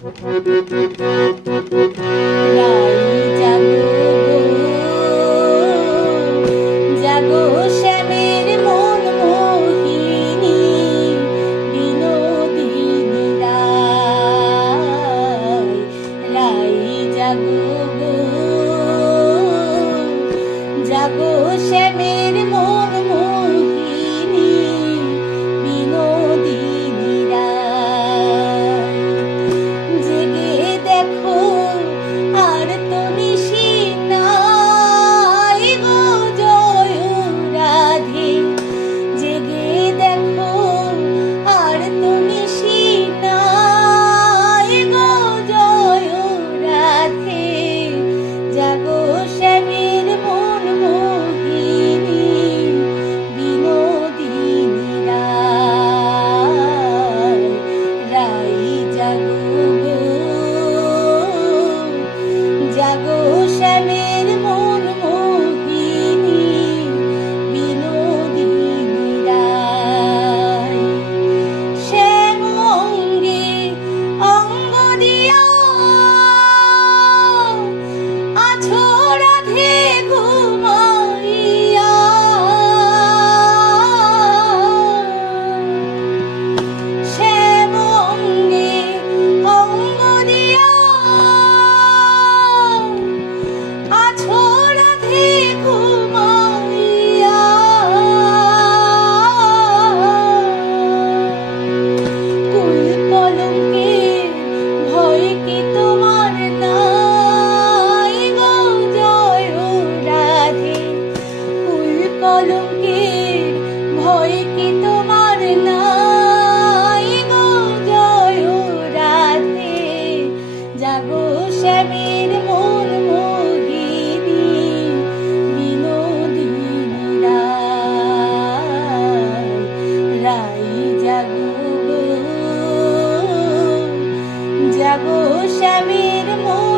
রাই জাগো জাগো শ্যামের মন মোহিনী বিনোদিনী রাই। রাই জাগো জাগো শ্যামের মন মোহিনী বিনোদিনী রাই। জেগে দেখো আর তো নিশি নাই গো জয় রাধে। জেগে দেখো আর তো নিশি নাই গো জয় রাধে। জাগো শ্যামের মন মোহিনী বিনোদিনী রাই। রাই জাগো জাগো শ্যামের মন মোহিনী বিনোদিনী রাই। শ্যাম অঙ্গে অঙ্গ দিয়া আছো রাধে ঘুমাইয়া। শ্যাম অঙ্গে অঙ্গ দিয়া আছো রাধে ঘুমাইয়া। কুল কলঙ্কের ভয় কি তোমার নাই গো জয় রাধে। কুল কলঙ্কের ভয় কি তোমার নাই গো জয় রাধে। জাগো শ্যামের মন মোহিনী বিনোদিনী রাই। রাই জাগো জাগো শ্যামের মন